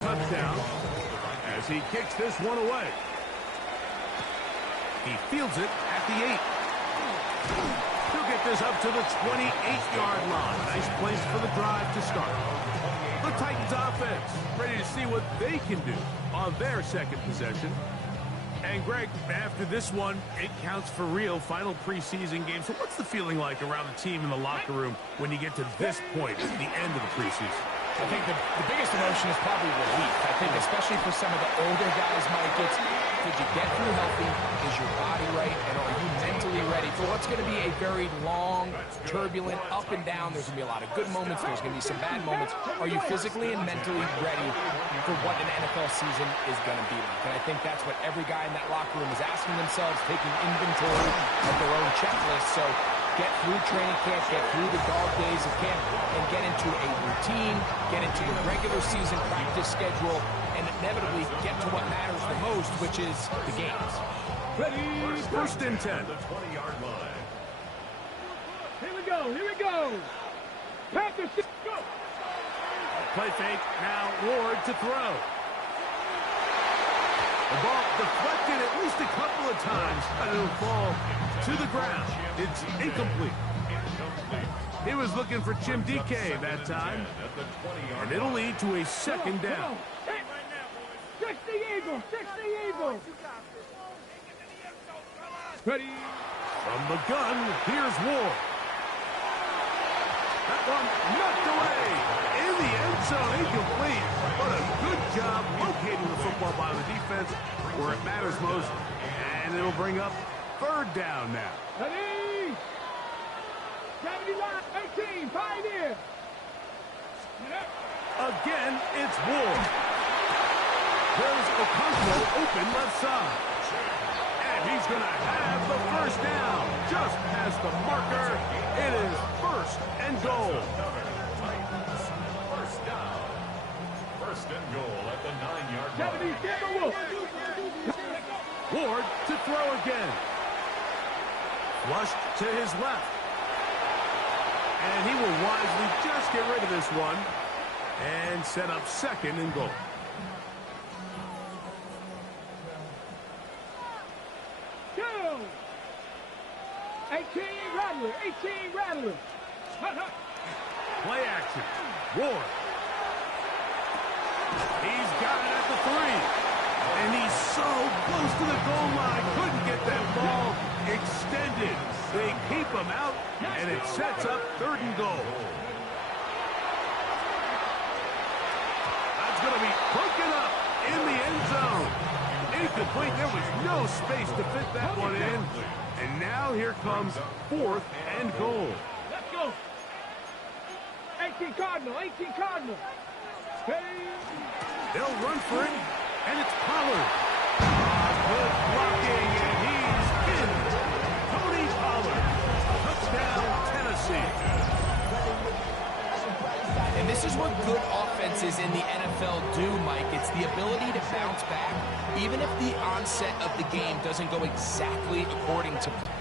Touchdown as he kicks this one away. He fields it at the 8. He'll get this up to the 28-yard line. Nice place for the drive to start. The Titans offense ready to see what they can do on their second possession. And Greg, after this one, it counts for real. Final preseason game. So what's the feeling like around the team in the locker room when you get to this point at the end of the preseason? I think the biggest emotion is probably relief. I think especially for some of the older guys, Mike, it's did you get through healthy? Is your body right? And are you mentally ready for what's going to be a very long, turbulent, up and down? There's going to be a lot of good moments. There's going to be some bad moments. Are you physically and mentally ready for what an NFL season is going to be like? And I think that's what every guy in that locker room is asking themselves, taking inventory of their own checklist. So get through training camp, get through the dog days of camp, and get into a routine, get into the regular season practice schedule, and inevitably get to what matters the most, which is the games. Ready, first and 10. The 20-yard line. Here we go, here we go. Panthers, go. Play fake, now Ward to throw. The ball deflected at least a couple of times, and it'll fall to the ground. It's incomplete. He was looking for Jim DK that time, and it'll lead to a second down. 60 Eagles, 60 Eagles. Ready. From the gun, here's Ward. That one knocked away in the end zone, incomplete. What a good job locating the football by the defense where it matters most, and it'll bring up third down now. Ready. 79, 18, Pioneer. Again, it's Ward. There's Okonkwo open left side. And he's going to have the first down. Just past the marker. It is first and goal. First down. First and goal at the 9-yard line. Ward to throw again. Flushed to his left. And he will wisely just get rid of this one and set up second and goal. Go! 18 Rattler, 18 Rattler. Play action. Ward. He's got it at the 3. And he's so close to the goal line. Couldn't get that ball extended. They keep him out, and it sets up third and goal. That's going to be broken up in the end zone. Incomplete. There was no space to fit that one in. And now here comes fourth and goal. Let's go. 18 Cardinal, 18 Cardinal. Hey. They'll run for it, and it's Pollard. Good blocking, and he's pinned. Tony Pollard. Touchdown, Tennessee. And this is what good offenses in the NFL do, Mike. It's the ability to bounce back, even if the onset of the game doesn't go exactly according to plan.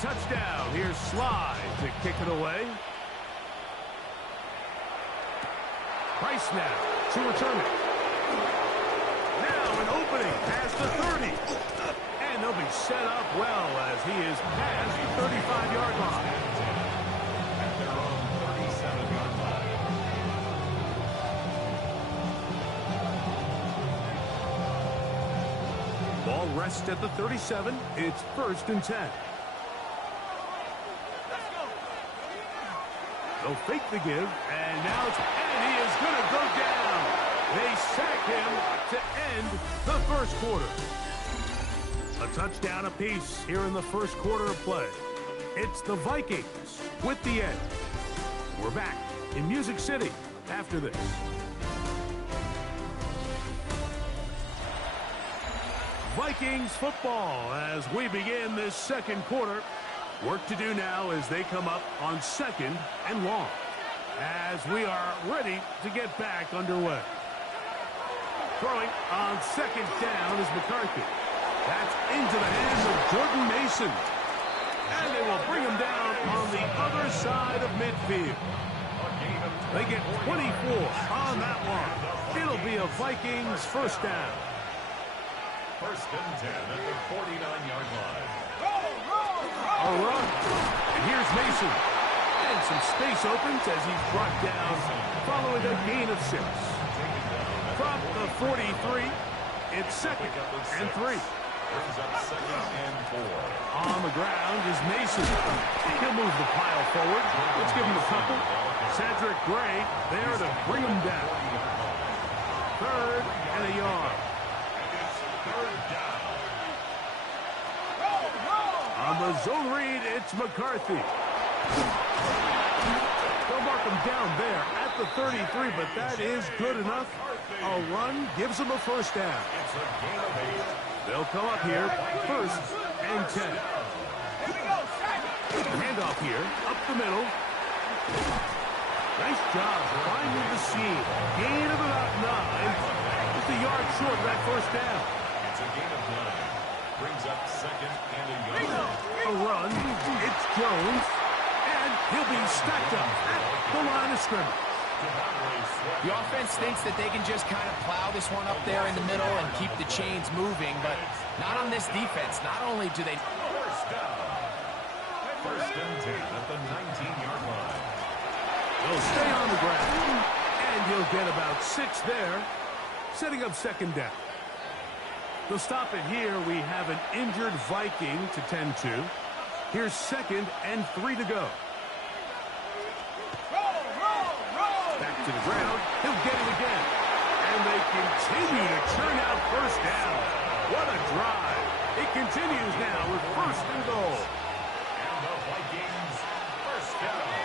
Touchdown. Here's Slide to kick it away. Price now to return it. Now an opening past the 30. And they'll be set up well as he is past the 35-yard line. At their own 37-yard line. Ball rests at the 37. It's first and 10. They'll fake the give, and now and he is going to go down. They sack him to end the first quarter. A touchdown apiece here in the first quarter of play. It's the Vikings with the edge. We're back in Music City after this. Vikings football as we begin this second quarter. Work to do now as they come up on 2nd and long. As we are ready to get back underway. Throwing on 2nd down is McCarthy. That's into the hands of Jordan Mason. And they will bring him down on the other side of midfield. They get 24 on that one. It'll be a Vikings first down. 1st and 10 at the 49-yard line. A run. And here's Mason. And some space opens as he's brought down following a gain of 6. From the 43, it's 2nd and 3. Brings up 2nd and 4. On the ground is Mason. He'll move the pile forward. Let's give him a couple. Cedric Gray there to bring him down. 3rd and a yard. It's 3rd down. On the zone read, it's McCarthy. They'll mark him down there at the 33, but that is good enough. A run gives him a first down. It's a gain of 8. They'll come up here, 1st and 10. Handoff here, up the middle. Nice job finding the seam. Gain of about 9. Just a yard short of that first down. It's a gain of 9. Brings up 2nd and a yard. A run. It's Jones. And he'll be stacked up at the line of scrimmage. The offense thinks that they can just kind of plow this one up there in the middle and keep the chains moving, but not on this defense. Not only do they... First down. 1st and 10 at the 19-yard line. He'll stay on the ground. And he'll get about 6 there, setting up 2nd down. They'll stop it here. We have an injured Viking to tend to. Here's 2nd and 3 to go. Back to the ground. He'll get it again. And they continue to churn out first down. What a drive. It continues now with 1st and goal. And the Vikings first down.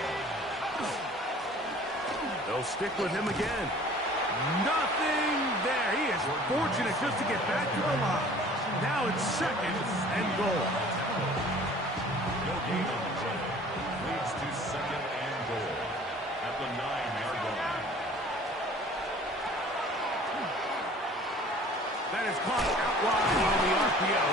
They'll stick with him again. Nothing there. He is fortunate just to get back to the line. Now it's 2nd and goal. No gain on the play. Leads to 2nd and goal at the 9-yard line. That is caught out wide on the RPO.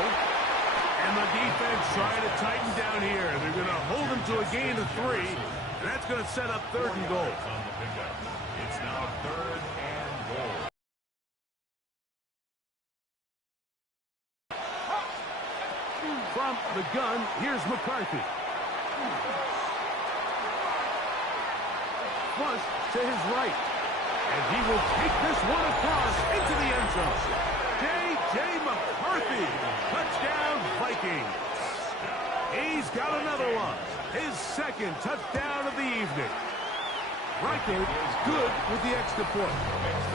And the defense trying to tighten down here. They're going to hold him to a gain of 3. And that's going to set up 3rd and goal. On the pickup. It's now 3rd and goal. From the gun, here's McCarthy. Flush to his right. And he will take this one across into the end zone. J.J. McCarthy. Touchdown, Vikings. He's got another one. His 2nd touchdown of the evening. Riker is good with the extra point.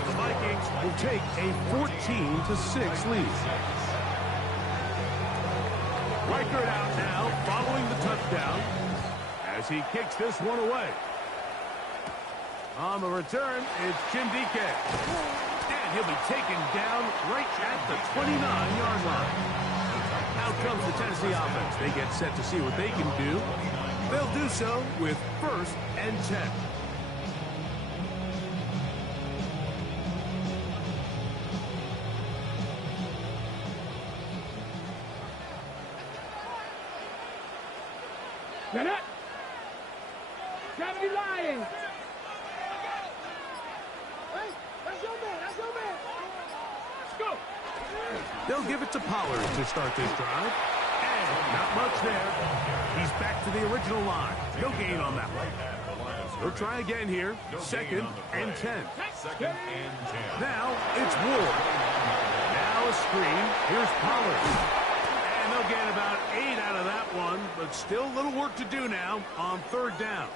The Vikings will take a 14-6 lead. Riker out now, following the touchdown, as he kicks this one away. On the return, it's Chindike. And he'll be taken down right at the 29-yard line. Out comes the Tennessee offense. They get set to see what they can do. They'll do so with 1st and 10. Get it! 70 Lions! Hey, that's your man, that's your man! Let's go! They'll give it to Pollard to start this drive. And not much there. He's back to the original line. No gain on that one. They'll try again here. 2nd and 10. 2nd and 10. Now it's Ward. Now a screen. Here's Pollard. And they'll get about 8 out of that one, but still a little work to do now on 3rd down.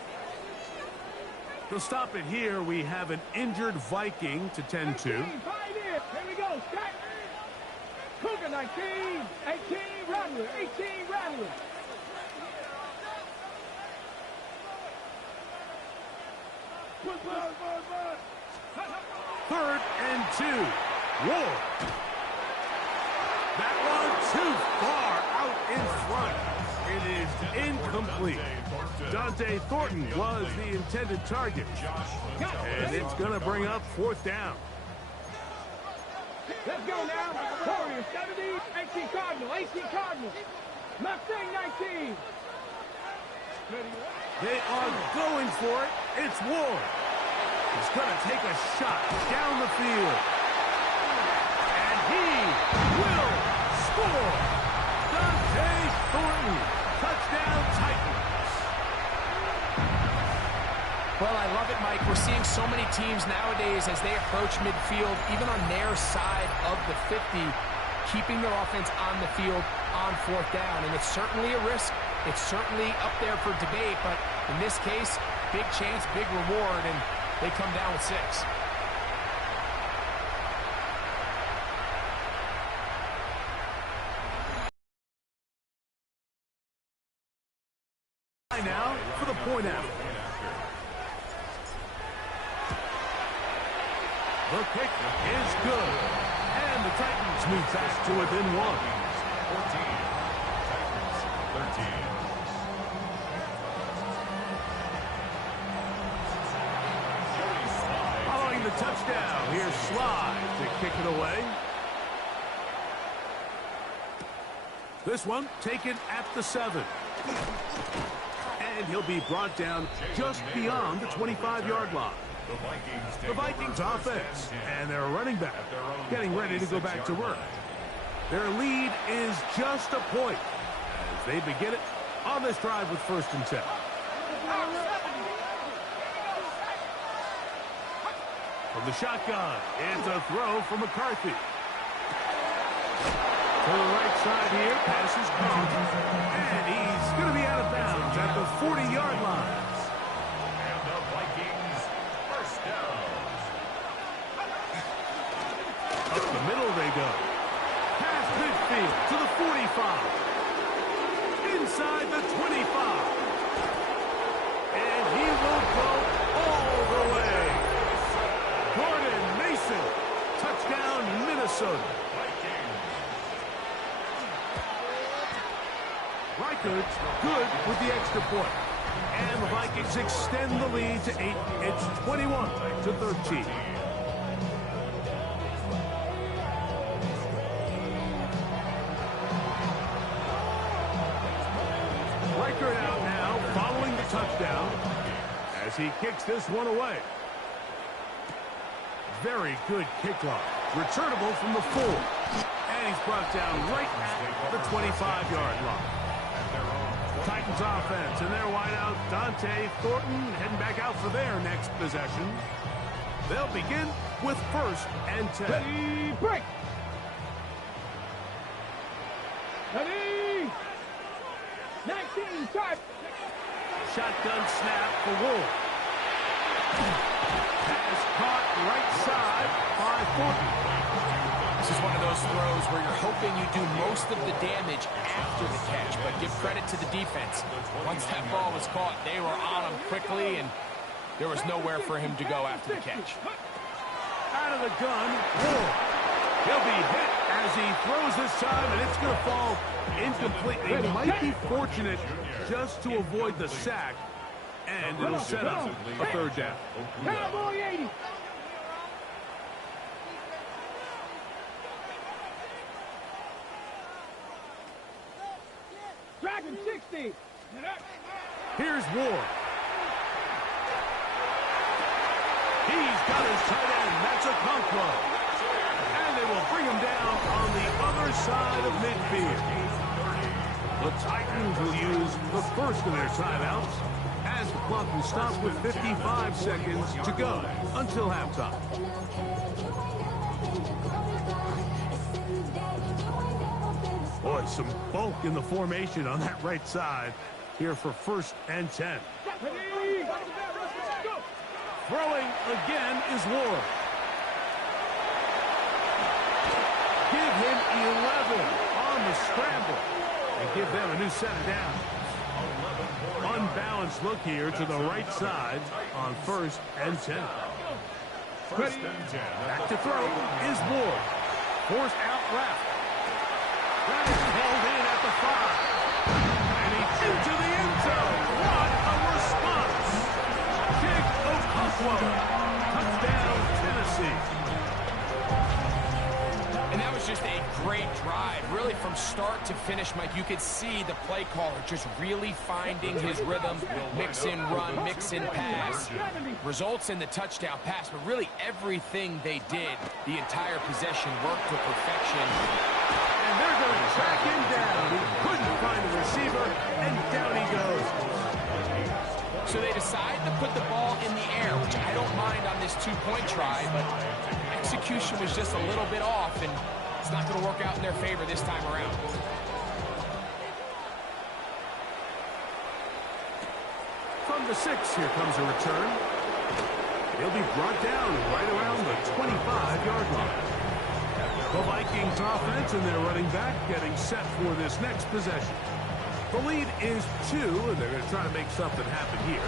They'll stop it here. We have an injured Viking to tend to. 18, fight in. Here we go. Stack. Cougar 19. 18 Rattler. 18 Rattler. Third and 2. Ward. That one too far out in front. It is incomplete. Dante Thornton was the intended target. And it's going to bring up 4th down. Let's go now. Warriors 70, 18 Cardinal, 18 Cardinal. Mustang 19. They are going for it. It's Ward. He's going to take a shot down the field. And he will score. Dante Thornton. Touchdown Titans. Well, I love it, Mike. We're seeing so many teams nowadays as they approach midfield, even on their side of the 50, keeping their offense on the field on 4th down. And it's certainly a risk. It's certainly up there for debate, but in this case, big chance, big reward, and they come down with 6. Now for the point after. The kick is good. And the Titans move back to within 1. 14. Titans 13. Following the touchdown, here's Slide to kick it away. This one taken at the 7. And he'll be brought down just beyond the 25-yard line. The Vikings offense and their running back getting ready to go back to work. Their lead is just a point as they begin it on this drive with 1st and 10. From the shotgun, it's a throw from McCarthy. To the right side here, pass is caught. And he's going to be out of bounds at the 40-yard line. And the Vikings first down. Up the middle they go. Past midfield to the 45. Inside the 25. And he will go all the way. Gordon Mason. Touchdown, Minnesota. Reichardt's good with the extra point. And the Vikings extend the lead to 8. It's 21-13. Reichard out now following the touchdown as he kicks this one away. Very good kickoff. Returnable from the 4. And he's brought down right at the 25-yard line. Titans offense and their wideout Dante Thornton heading back out for their next possession. They'll begin with 1st and 10. Ready, break. Ready. 19, start. Shotgun snap for Wolf. Pass caught right side by Thornton. This is one of those throws where you're hoping you do most of the damage after the catch, but give credit to the defense. Once that ball was caught, they were on him quickly, and there was nowhere for him to go after the catch. Out of the gun, Wolf. He'll be hit as he throws this time, and it's going to fall incomplete. They might be fortunate just to avoid the sack, and it'll set up a 3rd down. Cowboy 80. Dragon 60. Here's Ward. He's got his tight end. That's a Conquo. And they will bring him down on the other side of midfield. The Titans will use the first of their timeouts as the clock will stop with 55 seconds to go until halftime. Boy, some bulk in the formation on that right side here for 1st and 10. Throwing again is Ward. Give him 11 on the scramble and give them a new set of downs. Unbalanced look here to the right side on 1st and 10. First and 10. Back to throw is Ward. Forced out left. Got it held in at the 5. And he's into the end zone. What a response. Jake Okonkwo. Touchdown, Tennessee. And that was just a great drive. Really, from start to finish, Mike, you could see the play caller just really finding his rhythm. Mix in run, mix in pass. Results in the touchdown pass, but really everything they did, the entire possession worked to perfection. And they're going to track him down. He couldn't find the receiver, and down he goes. So they decide to put the ball in the air, which I don't mind on this two-point try, but execution was just a little bit off, and it's not going to work out in their favor this time around. From the 6, here comes a return. He'll be brought down right around the 25-yard line. The Vikings offense and their running back getting set for this next possession. The lead is 2, and they're going to try to make something happen here,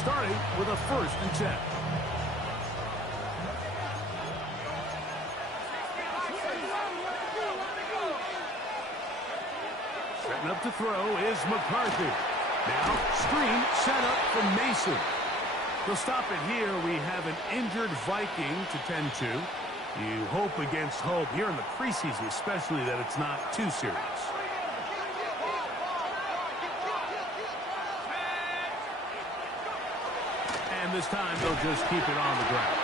starting with a 1st and 10. Setting up to throw is McCarthy. Now, screen set up for Mason. They'll stop it here. We have an injured Viking to tend to. You hope against hope here in the preseason, especially that it's not too serious. And this time they'll just keep it on the ground.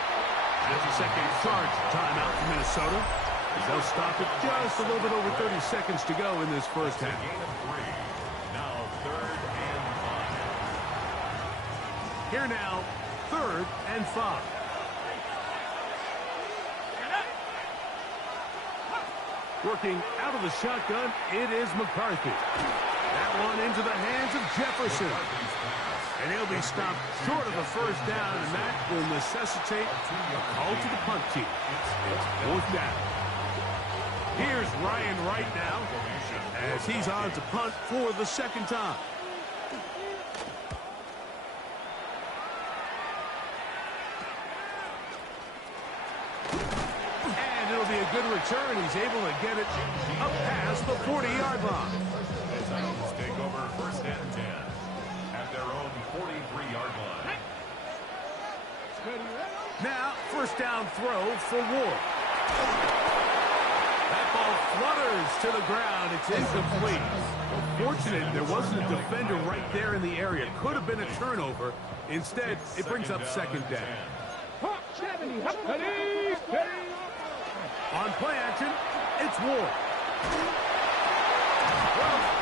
That's a second charge timeout for Minnesota. They'll stop it just a little bit over 30 seconds to go in this first half. Now 3rd and 5. Here now, 3rd and 5. Working out of the shotgun, it is McCarthy. That one into the hands of Jefferson. And he'll be stopped short of a 1st down, and that will necessitate a call to the punt team. It's 4th down. Here's Ryan Wright now, as he's on to punt for the 2nd time. And it'll be a good return. He's able to get it up past the 40-yard line. The Titans take over 1st and 10 at their own 43-yard line. Now, 1st down throw for Ward. That ball flutters to the ground. It's incomplete. Fortunate there wasn't a defender right there in the area. Could have been a turnover. Instead, it brings up 2nd down. On play action, it's Ward.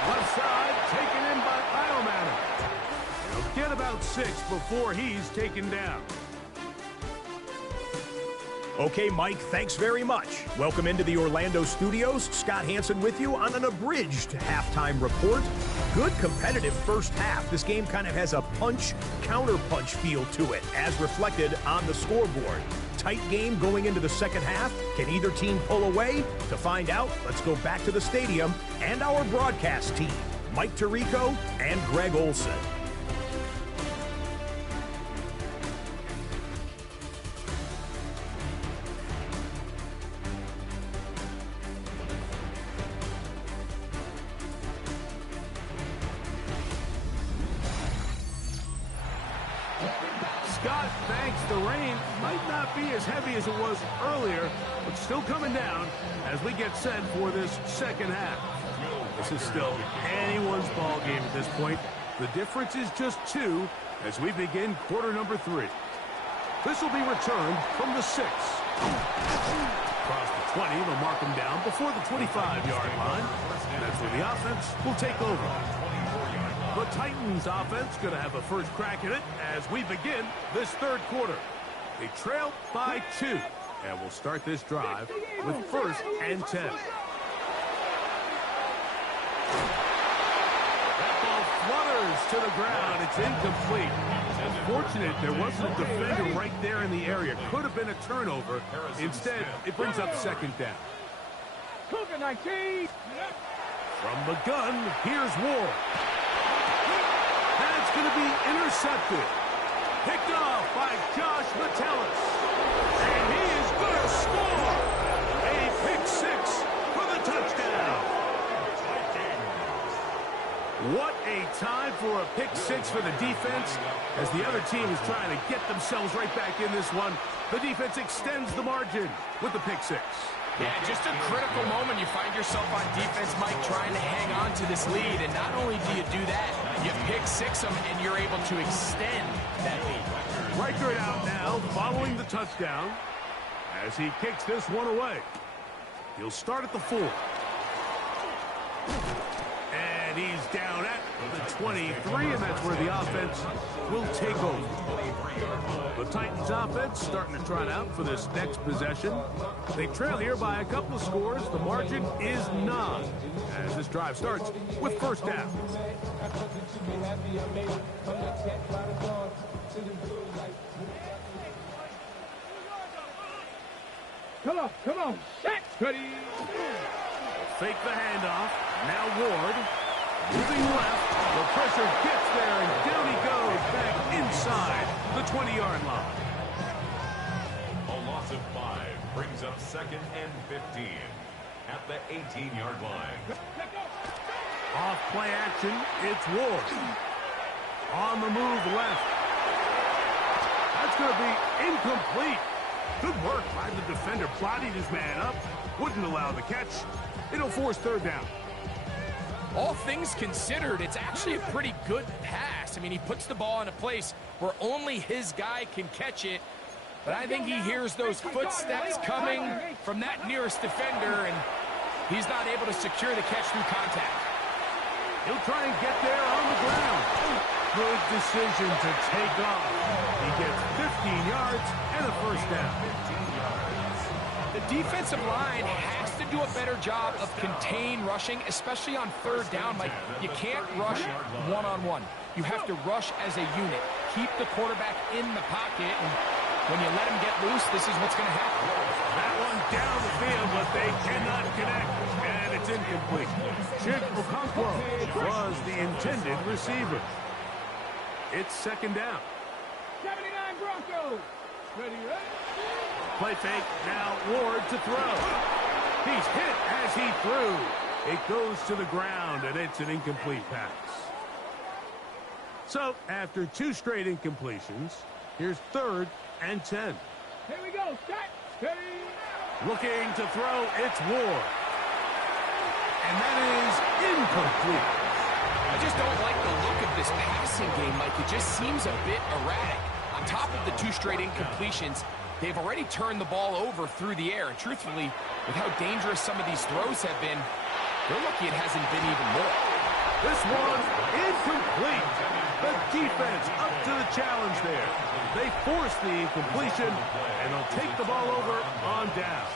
Left side, taken in by Iomanner. He'll get about 6 before he's taken down. Okay, Mike, thanks very much. Welcome into the Orlando studios. Scott Hansen with you on an abridged halftime report. Good competitive first half. This game kind of has a punch-counter-punch feel to it, as reflected on the scoreboard. Tight game going into the 2nd half. Can either team pull away? To find out, let's go back to the stadium and our broadcast team, Mike Tirico and Greg Olson. Scott, thanks. The rain might not be as heavy as it was earlier, but still coming down as we get set for this 2nd half. This is still anyone's ball game at this point. The difference is just 2 as we begin quarter number 3. This will be returned from the 6. Across the 20, they'll mark him down before the 25-yard line. And that's where the offense will take over. The Titans offense going to have a first crack at it as we begin this 3rd quarter. They trail by 2, and we'll start this drive with 1st and 10. That ball flutters to the ground. It's incomplete. Unfortunate there wasn't a defender right there in the area. Could have been a turnover. Instead, it brings up 2nd down. Cougar 19. From the gun, here's Ward. That's going to be intercepted. Picked off by Josh Metellus. And he is going to score. A pick 6 for the touchdown. What a time for a pick six for the defense. As the other team is trying to get themselves right back in this one, the defense extends the margin with the pick six. Yeah, just a critical moment. You find yourself on defense, Mike, trying to hang on to this lead. And not only do you do that, you pick six them, and you're able to extend that lead. Riker out now, following the touchdown, as he kicks this one away. He'll start at the 4. And he's down at the 23, and that's where the offense will take over. The Titans offense starting to trot out for this next possession. They trail here by a couple of scores. The margin is 9 as this drive starts with first down. Come on, set, Cuddy. Fake the handoff. Now Ward moving left. The pressure gets there, and down he goes back inside the 20-yard line. A loss of 5 brings up 2nd and 15 at the 18-yard line. Off play action, it's Ward. On the move left. That's going to be incomplete. Good work by the defender, plotting his man up. Wouldn't allow the catch. It'll force third down. All things considered, it's actually a pretty good pass. I mean, he puts the ball in a place where only his guy can catch it. But I think he hears those footsteps coming from that nearest defender, and he's not able to secure the catch through contact. He'll try and get there on the ground. Good decision to take off. He gets 15 yards and a first down. The defensive line has to do a better job of contain rushing, especially on third down. Like, you can't rush one-on-one. You have to rush as a unit. Keep the quarterback in the pocket, and when you let him get loose, this is what's going to happen. That one down the field, but they cannot connect, and it's incomplete. Chig Okonkwo was the intended receiver. It's second down. 79 Broncos. Ready, ready? Play fake, now Ward to throw. He's hit as he threw. It goes to the ground, and it's an incomplete pass. So, after 2 straight incompletions, here's 3rd and 10. Here we go, set, steady. Looking to throw, it's Ward. And that is incomplete. I just don't like the look of this passing game, Mike. It just seems a bit erratic. On top of the 2 straight incompletions, they've already turned the ball over through the air. And truthfully, with how dangerous some of these throws have been, they're lucky it hasn't been even more. This one incomplete. The defense up to the challenge there. They force the incompletion, and they'll take the ball over on down.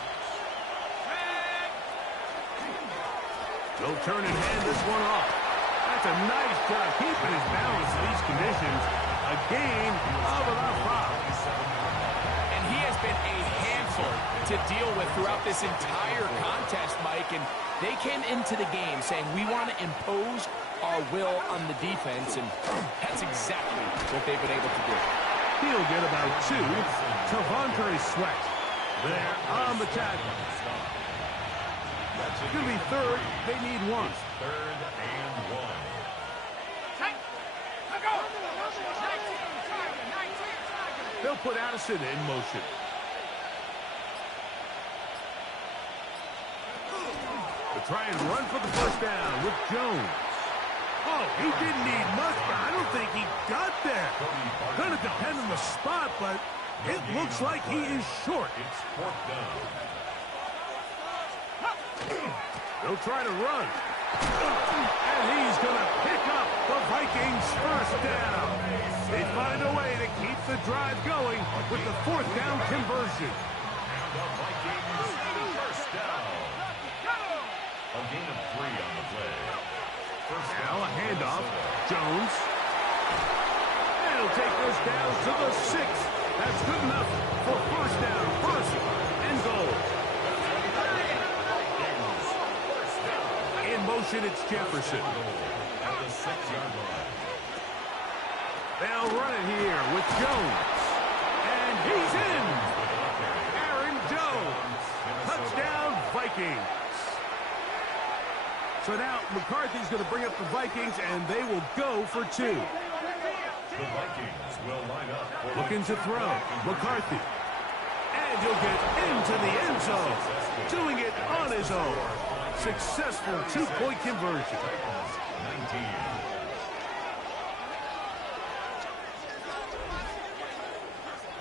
They'll turn and hand this one off. That's a nice job keeping his balance in these conditions. A gain of about 5. And he has been a handful to deal with throughout this entire contest, Mike. And they came into the game saying, we want to impose our will on the defense, and that's exactly what they've been able to do. He'll get about 2. Tavondre Sweat there on the tackle. It's going to be 3rd. They need 1. 3rd and 1. They'll put Addison in motion. They'll try and run for the first down with Jones. Oh, he didn't need much, but I don't think he got there. Going to depend on the spot, but it looks like he is short. It's 4th down. They'll try to run. And he's going to pick up the Vikings' first down. They find a way to keep the drive going with the 4th down conversion. The Vikings first down. A gain of 3 on the play. First Now a down. handoff. Jones. And he'll take this down to the 6. That's good enough for first down. First and goal. In motion, it's Jefferson. At the 6-yard line. They'll run it here with Jones. And he's in. Aaron Jones. Touchdown, Vikings. So now McCarthy's going to bring up the Vikings, and they will go for 2. The Vikings will line up for Looking to throw. McCarthy. And he'll get into the end zone. Doing it on his own. Successful 2-point conversion. 19.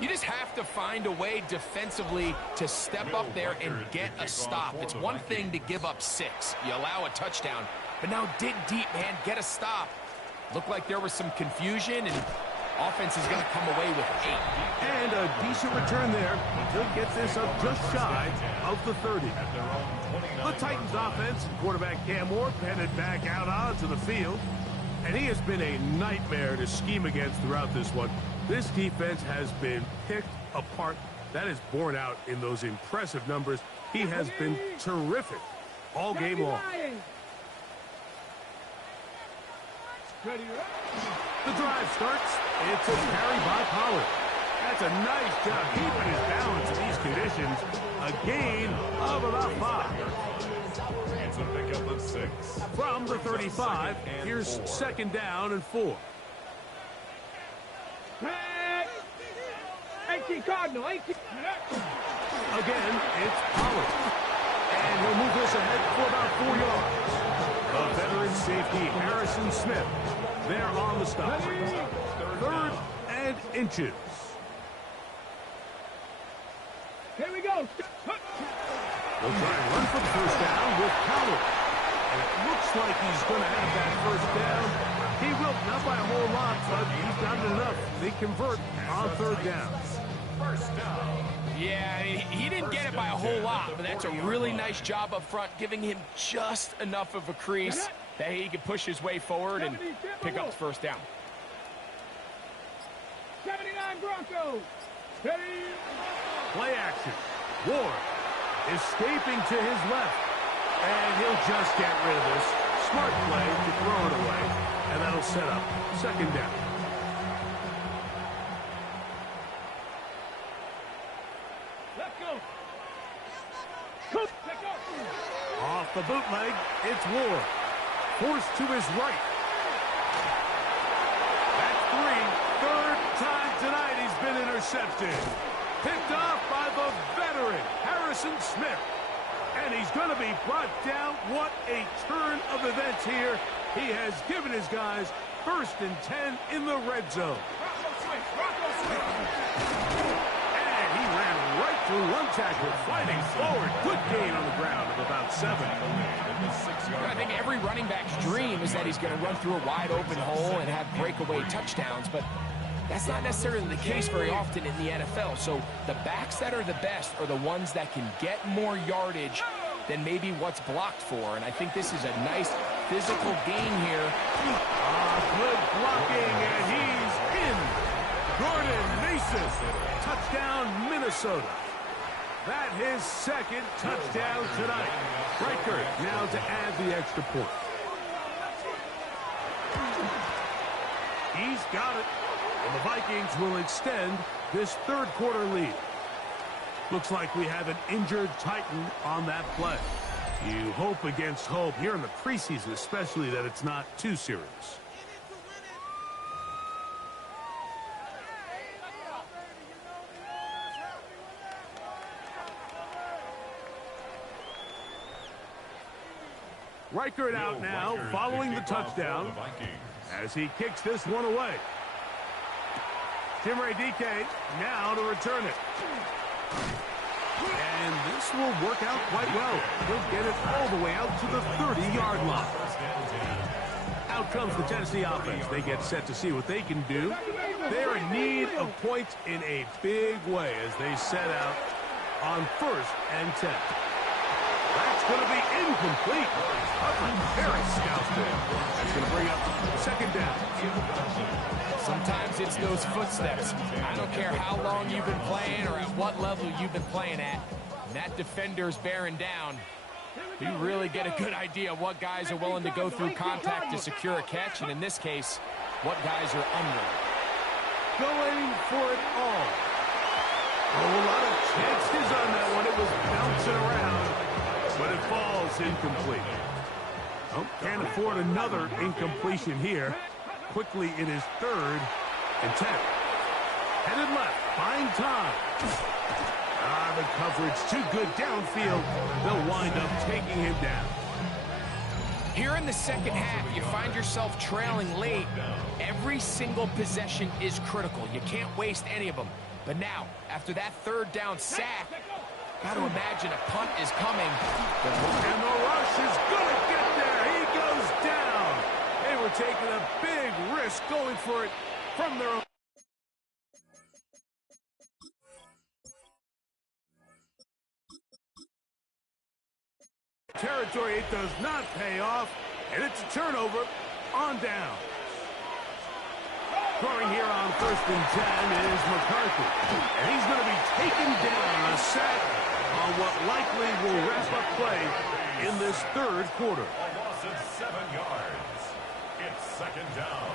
You just have to find a way defensively to step up there and get a stop. It's one thing to give up 6. You allow a touchdown. But now dig deep, man. Get a stop. Looked like there was some confusion, and offense is going to come away with 8. And a decent return there. He'll get this up just shy of the 30. The Titans offense, quarterback Cam Ward headed back out onto the field. And he has been a nightmare to scheme against throughout this one. This defense has been picked apart. That is borne out in those impressive numbers. He has been terrific all game long. The drive starts. It's a carry by Pollard. That's a nice job keeping his balance in these conditions. A gain of about 5. It's a pickup of 6. From the 35, here's 2nd down and 4. 18 Cardinal, 18. Again, it's Pollard. And he'll move this ahead for about 4 yards. The veteran safety, Harrison Smith, there on the stop. 3rd and inches. Here we go. They'll try and run for the 1st down with Pollard. And it looks like he's going to have that 1st down. He will, not by a whole lot, but he's got it enough. They convert on 3rd down. 1st down. Yeah, I mean, he didn't get it by a whole lot, but that's a really nice job up front, giving him just enough of a crease that he can push his way forward and pick up the 1st down. 79 Broncos. Play action. Ward escaping to his left. And he'll just get rid of this. Smart play to throw it away. And that'll set up 2nd down. Let's go. Let's go. Off the bootleg, it's Ward. Forced to his right. That's 3. 3rd time tonight he's been intercepted. Picked off by the veteran, Harrison Smith. And he's going to be brought down. What a turn of events here. He has given his guys 1st and 10 in the red zone. And he ran right through one tackle, fighting forward. Good gain on the ground of about 7. I think every running back's dream is that he's going to run through a wide open hole and have breakaway touchdowns, but that's not necessarily the case very often in the NFL. So the backs that are the best are the ones that can get more yardage than maybe what's blocked for. And I think this is a nice physical gain here. Good blocking, and he's in. Gordon Mason, touchdown Minnesota. That his 2nd touchdown tonight. Riker now to add the extra point. He's got it. And the Vikings will extend this 3rd quarter lead. Looks like we have an injured Titan on that play. You hope against hope here in the preseason, especially, that it's not too serious. Reichert out now, following the touchdown, as he kicks this one away. Timray DK now to return it. And this will work out quite well. He'll get it all the way out to the 30-yard line. Out comes the Tennessee offense. They get set to see what they can do. They're in need of points in a big way as they set out on 1st and 10. That's going to be incomplete. Harris scouts it. That's going to bring up 2nd down. Sometimes it's those footsteps. I don't care how long you've been playing or at what level you've been playing at. When that defender's bearing down, you really get a good idea of what guys are willing to go through contact to secure a catch, and in this case, what guys are unwilling. Going for it all. A lot of chances on that one. It was bouncing around, but it falls incomplete. Oh, can't afford another incompletion here. Quickly it is 3rd and 10. Headed left, buying time. The coverage too good downfield. They'll wind up taking him down. Here in the second half, you find yourself trailing late. Every single possession is critical. You can't waste any of them. But now, after that 3rd down sack, got to imagine a punt is coming. And the rush is going to get there. He goes down. They were taking a big risk going for it from their own. Territory, it does not pay off, and it's a turnover on down. Throwing here on 1st and 10 is McCarthy, and he's going to be taken down on a sack on what likely will wrap up play in this 3rd quarter. A loss of 7 yards. It's 2nd down.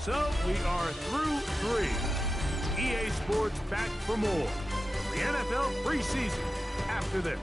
So we are through 3. EA Sports back for more. The NFL preseason after this.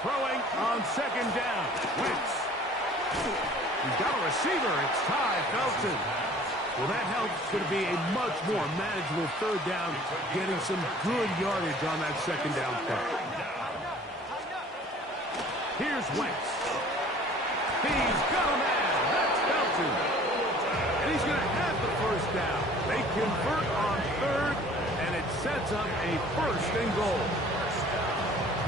Throwing on 2nd down. Wentz. He's got a receiver. It's Ty Felton. Well, that helps. Going to be a much more manageable 3rd down, getting some good yardage on that 2nd down play. Here's Wentz. He's got a man. That's Felton. And he's going to have the 1st down. They convert on 3rd, and it sets up a 1st and goal.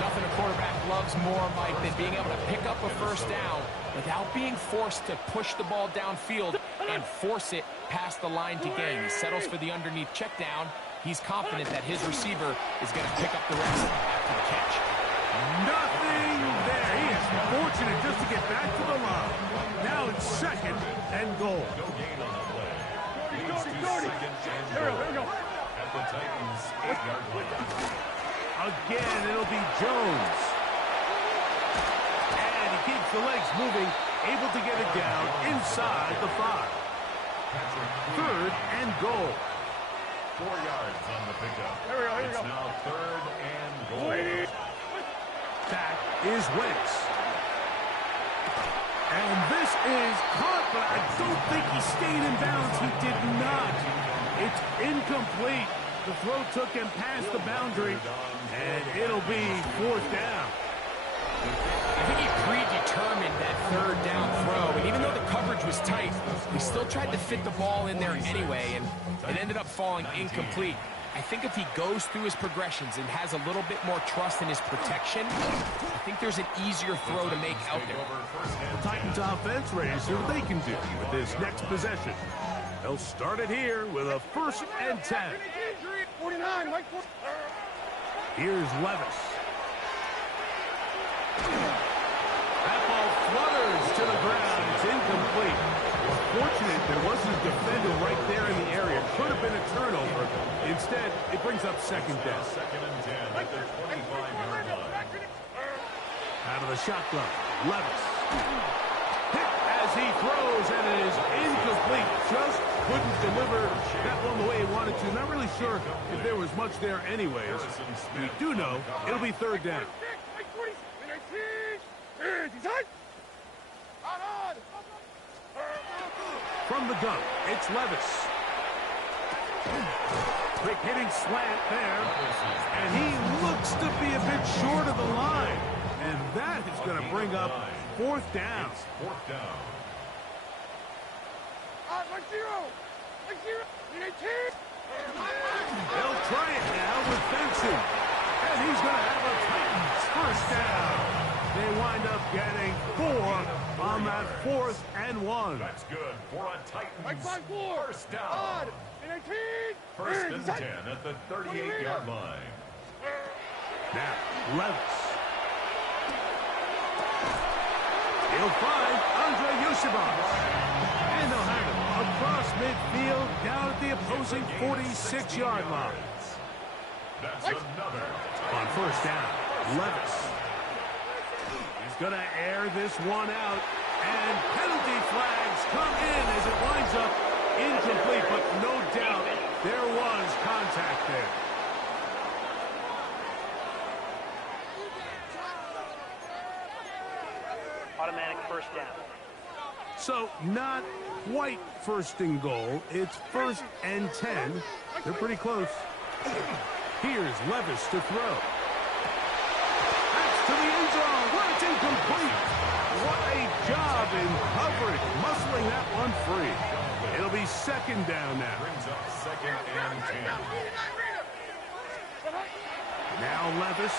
Nothing a quarterback loves more, Mike, than being able to pick up a 1st down without being forced to push the ball downfield and force it past the line to gain. He settles for the underneath check down. He's confident that his receiver is going to pick up the rest after the catch. Nothing there. He is fortunate just to get back to the line. Now it's 2nd and goal. No gain on the play. Leads to 2nd and goal. At the Titans' 8-yard line. Again, it'll be Jones. And he keeps the legs moving, able to get it down inside the 5. 3rd and goal. 4 yards on the pickup. It's now 3rd and goal. Back is Wentz. And this is caught, but I don't think he stayed in bounds. He did not. It's incomplete. The throw took him past the boundary, and it'll be 4th down. I think he predetermined that 3rd down throw, and even though the coverage was tight, he still tried to fit the ball in there anyway, and it ended up falling incomplete. I think if he goes through his progressions and has a little bit more trust in his protection, I think there's an easier throw to make out there. The Titans offense ready to see what they can do with this next possession. They'll start it here with a 1st and 10. 49, Mike. Here's Levis. That ball flutters to the ground. It's incomplete. Fortunate there wasn't a defender right there in the area. Could have been a turnover. Instead, it brings up 2nd down. 2nd and 10 at their 25-yard line. Out of the shotgun, Levis. Hit as he throws, and it is incomplete. Just couldn't deliver that one the way he wanted to. Not really sure if there was much there anyways. We do know it'll be 3rd down. From the gun, it's Levis. Quick hitting slant there. And he looks to be a bit short of the line. And that is going to bring up 4th down. It's 4th down. They'll try it now with Benson. And he's going to have a Titans 1st down. They wind up getting 4 on that 4th and 1. That's good for a Titans first down. On. 18. First and 10 at the 38-yard line. Now, Levis. He'll find Andre Yusupov. And they'll have it across midfield down at the opposing 46-yard line. That's another. On first down, Levis. He's going to air this one out. And penalty flags come in as it winds up incomplete. But no doubt there was contact there. Automatic first down. So not quite first and goal. It's first and 10. They're pretty close. Here's Levis to throw. That's to the end zone where it's incomplete. What a job in coverage, muscling that one free. It'll be second down now. Brings up second and 10. Now Levis.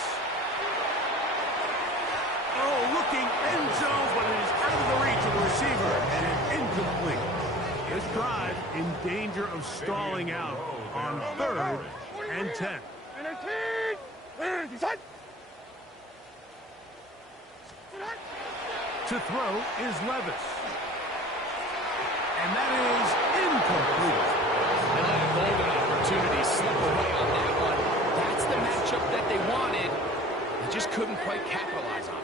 Oh, looking end zone, but it is out of the reach of the receiver and incomplete. This drive in danger of stalling out on third and 10. To throw is Levis. And that is incomplete. They let a golden opportunity slip away on that one. That's the matchup that they wanted. They just couldn't quite capitalize on it.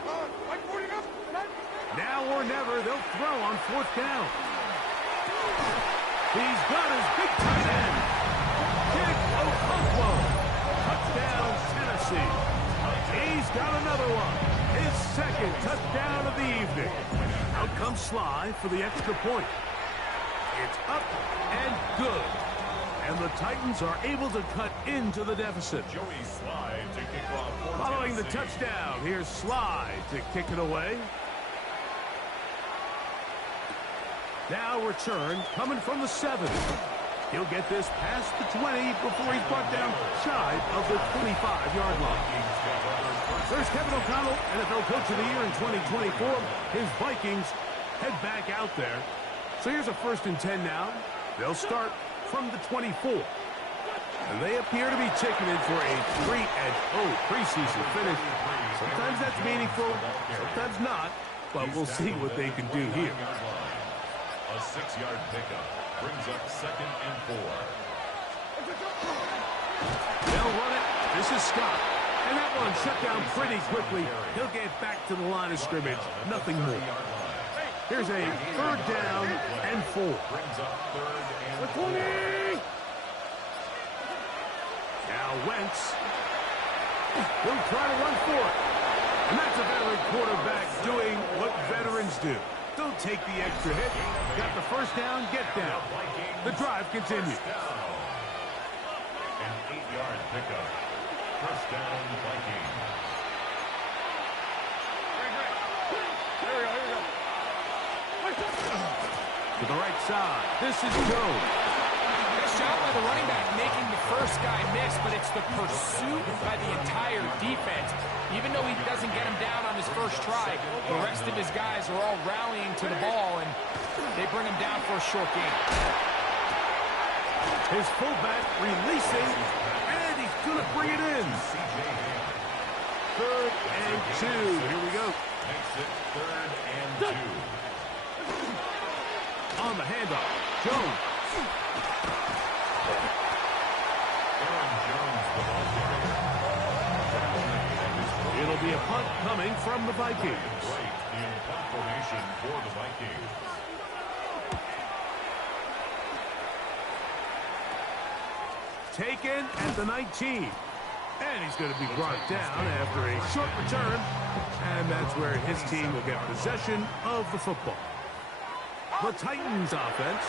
Now or never, they'll throw on fourth down. He's got his big tight end. Kick Okonkwo. Touchdown, Tennessee. He's got another one. His second touchdown of the evening. Out comes Sly for the extra point. It's up and good. And the Titans are able to cut into the deficit. Joey Sly to kick off for Following the Tennessee. touchdown, here's Sly to kick it away. Now return coming from the 7. He'll get this past the 20 before he's brought down shy of the 25-yard line. There's Kevin O'Connell, NFL Coach of the Year in 2024. His Vikings head back out there. So here's a first and 10 now. They'll start from the 24. And they appear to be ticketed for a 3-0 preseason finish. Sometimes that's meaningful, sometimes not, but we'll see what they can do here. A 6-yard pickup brings up second and 4. They'll run it. This is Scott. And that one shut down pretty quickly. He'll get back to the line of scrimmage. Nothing more. Here's a third down and 4. Brings up third and 4. Now Wentz. He'll try to run for it. And that's a veteran quarterback doing what veterans do. Don't take the extra hit. Got the first down, get down. The drive continues. An 8-yard pickup. First down, Vikings. To the right side. This is Jones. Nice job by the running back making the first guy miss, but it's the pursuit by the entire defense. Even though he doesn't get him down on his first try, the rest of his guys are all rallying to the ball, and they bring him down for a short gain. His fullback releasing, and he's going to bring it in. Third and 2. Here we go. Makes it third and 2. On the handoff, Jones. Aaron Jones, the ball carrier. It'll be a punt coming from the Vikings. Right in punt formation for the Vikings. Taken at the 19. And he's going to be brought down after a short return. And that's where his team will get possession of the football. The Titans offense